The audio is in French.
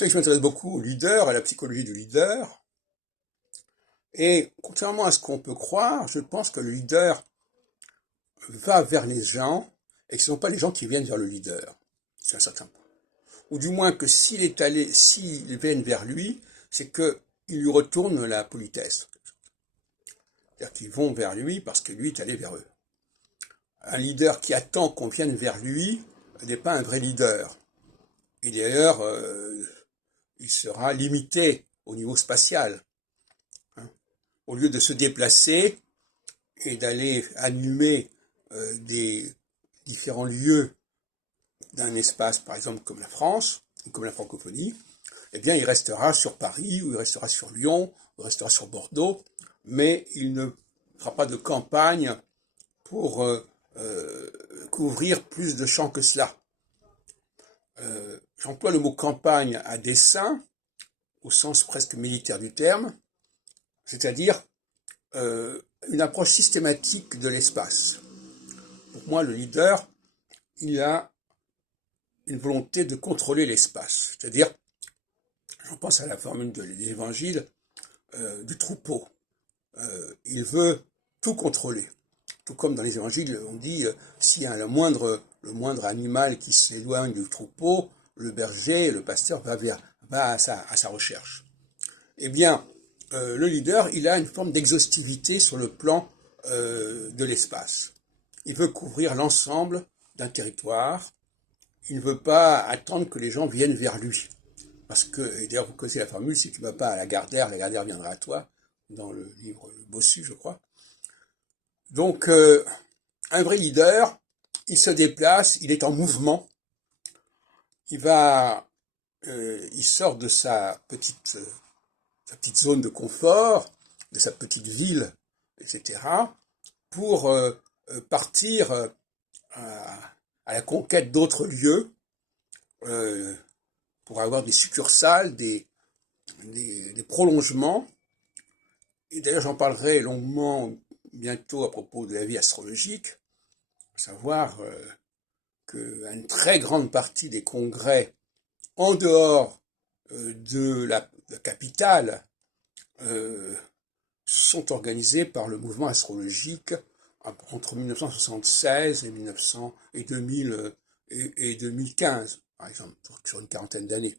savez que je m'intéresse beaucoup au leader, à la psychologie du leader. Et contrairement à ce qu'on peut croire, je pense que le leader va vers les gens et que ce ne sont pas les gens qui viennent vers le leader. C'est un certain point. Ou du moins que s'ils viennent vers lui, c'est qu'ils lui retournent la politesse. C'est-à-dire qu'ils vont vers lui parce que lui est allé vers eux. Un leader qui attend qu'on vienne vers lui n'est pas un vrai leader. Et d'ailleurs, il sera limité au niveau spatial. Au lieu de se déplacer et d'aller animer des différents lieux d'un espace, par exemple comme la France, ou comme la francophonie, eh bien il restera sur Paris, ou il restera sur Lyon, ou il restera sur Bordeaux, mais il ne fera pas de campagne pour couvrir plus de champs que cela. J'emploie le mot campagne à dessein, au sens presque militaire du terme, c'est-à-dire une approche systématique de l'espace. Pour moi, le leader, il a une volonté de contrôler l'espace. C'est-à-dire, j'en pense à la formule de l'évangile du troupeau. Il veut tout contrôler. Tout comme dans les évangiles, on dit, s'il y a le moindre animal qui s'éloigne du troupeau, le berger, le pasteur va à sa recherche. Eh bien, le leader, il a une forme d'exhaustivité sur le plan de l'espace. Il veut couvrir l'ensemble d'un territoire. Il ne veut pas attendre que les gens viennent vers lui. Parce que, et d'ailleurs vous connaissez la formule, si tu ne vas pas à la Gardère viendra à toi, dans le livre Bossu, je crois. Donc, un vrai leader, il se déplace, il est en mouvement, il sort de sa petite zone de confort, de sa petite ville, etc., pour partir à la conquête d'autres lieux, pour avoir des succursales, des prolongements. Et d'ailleurs, j'en parlerai longuement bientôt à propos de la vie astrologique, à savoir qu'une très grande partie des congrès en dehors de la capitale sont organisés par le mouvement astrologique entre 1976 et 2015, par exemple, sur une quarantaine d'années.